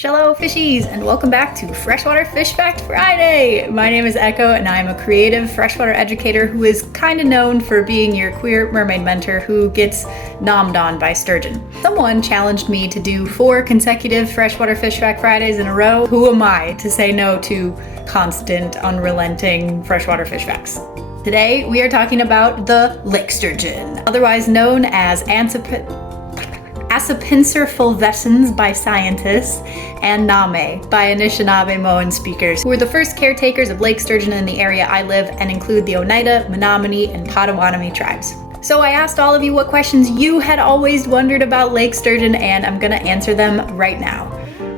Hello fishies, and welcome back to Freshwater Fish Fact Friday! My name is Echo and I'm a creative freshwater educator who is kinda known for being your queer mermaid mentor who gets nommed on by Sturgeon. Someone challenged me to do 4 consecutive Freshwater Fish Fact Fridays in a row. Who am I to say no to constant, unrelenting freshwater fish facts? Today we are talking about the lake sturgeon, otherwise known as Acipincer fulvescens by scientists, and Name by Anishinaabe-Moan speakers, who were the first caretakers of lake sturgeon in the area I live and include the Oneida, Menominee, and Potawatomi tribes. So I asked all of you what questions you had always wondered about lake sturgeon, and I'm gonna answer them right now.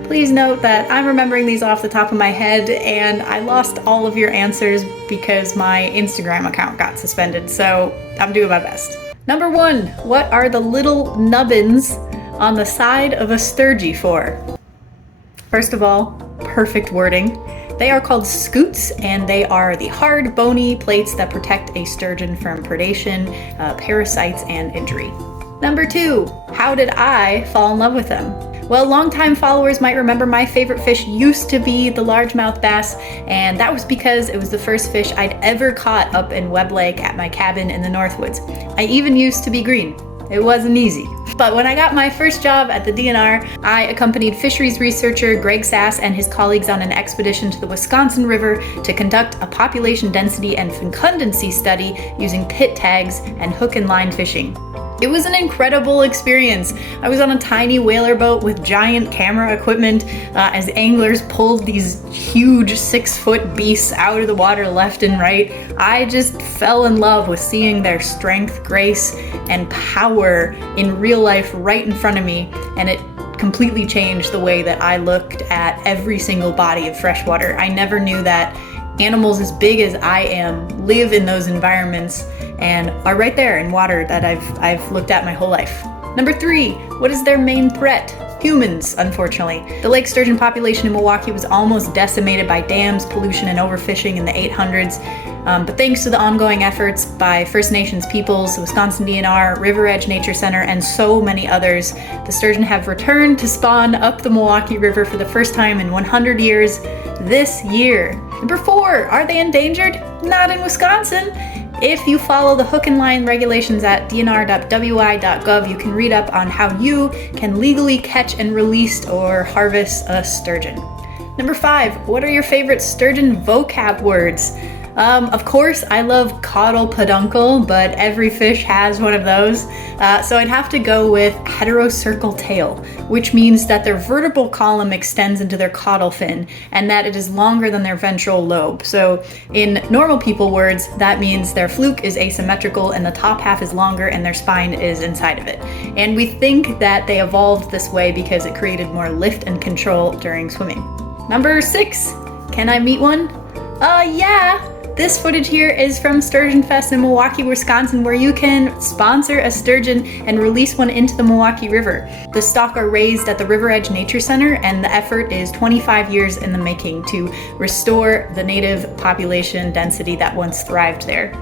Please note that I'm remembering these off the top of my head and I lost all of your answers because my Instagram account got suspended, so I'm doing my best. Number 1, what are the little nubbins on the side of a sturgey for? First of all, perfect wording. They are called scutes, and they are the hard, bony plates that protect a sturgeon from predation, parasites, and injury. Number 2, how did I fall in love with them? Well, longtime followers might remember my favorite fish used to be the largemouth bass, and that was because it was the first fish I'd ever caught up in Webb Lake at my cabin in the Northwoods. I even used to be green. It wasn't easy. But when I got my first job at the DNR, I accompanied fisheries researcher Greg Sass and his colleagues on an expedition to the Wisconsin River to conduct a population density and fecundancy study using pit tags and hook and line fishing. It was an incredible experience. I was on a tiny whaler boat with giant camera equipment as anglers pulled these huge 6-foot beasts out of the water left and right. I just fell in love with seeing their strength, grace, and power in real life right in front of me, and it completely changed the way that I looked at every single body of freshwater. I never knew that animals as big as I am live in those environments and are right there in water that I've looked at my whole life. Number 3, what is their main threat? Humans, unfortunately. The lake sturgeon population in Milwaukee was almost decimated by dams, pollution, and overfishing in the 800s. But thanks to the ongoing efforts by First Nations peoples, the Wisconsin DNR, River Edge Nature Center, and so many others, the sturgeon have returned to spawn up the Milwaukee River for the first time in 100 years this year. Number 4, are they endangered? Not in Wisconsin. If you follow the hook and line regulations at dnr.wi.gov, you can read up on how you can legally catch and release or harvest a sturgeon. Number 5, what are your favorite sturgeon vocab words? Of course, I love caudal peduncle, but every fish has one of those. So I'd have to go with heterocircle tail, which means that their vertebral column extends into their caudal fin and that it is longer than their ventral lobe. So in normal people words, that means their fluke is asymmetrical and the top half is longer and their spine is inside of it. And we think that they evolved this way because it created more lift and control during swimming. Number 6, can I meet one? Yeah. This footage here is from Sturgeon Fest in Milwaukee, Wisconsin, where you can sponsor a sturgeon and release one into the Milwaukee River. The stock are raised at the River Edge Nature Center, and the effort is 25 years in the making to restore the native population density that once thrived there.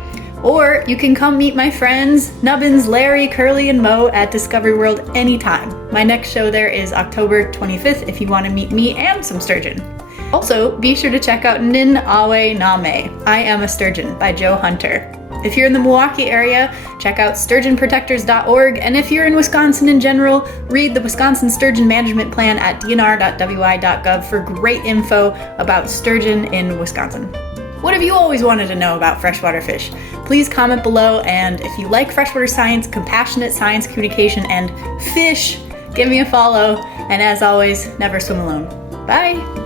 Or you can come meet my friends, Nubbins, Larry, Curly, and Mo at Discovery World anytime. My next show there is October 25th if you want to meet me and some sturgeon. Also, be sure to check out Niin Name, I Am a Sturgeon by Joe Hunter. If you're in the Milwaukee area, check out sturgeonprotectors.org, and if you're in Wisconsin in general, read the Wisconsin Sturgeon Management Plan at dnr.wi.gov for great info about sturgeon in Wisconsin. What have you always wanted to know about freshwater fish? Please comment below, and if you like freshwater science, compassionate science communication, and fish, give me a follow, and as always, never swim alone. Bye!